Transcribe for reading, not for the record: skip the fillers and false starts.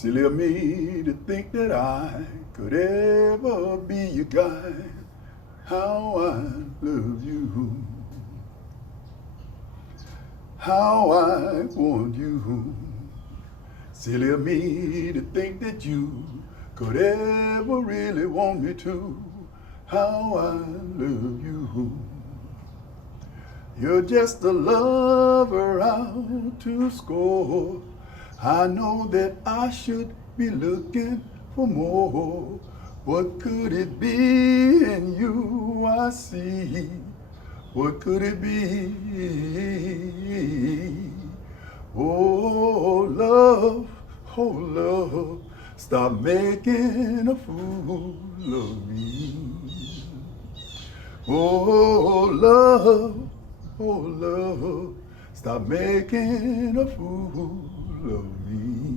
Silly of me to think that I could ever be your guy. How I love you. How I want you. Silly of me to think that you could ever really want me to. How I love you. You're just a lover out to score. I know that I should be looking for more. What could it be in you I see? What could it be? Oh, love, stop making a fool of me. Oh, love, stop making a fool of me.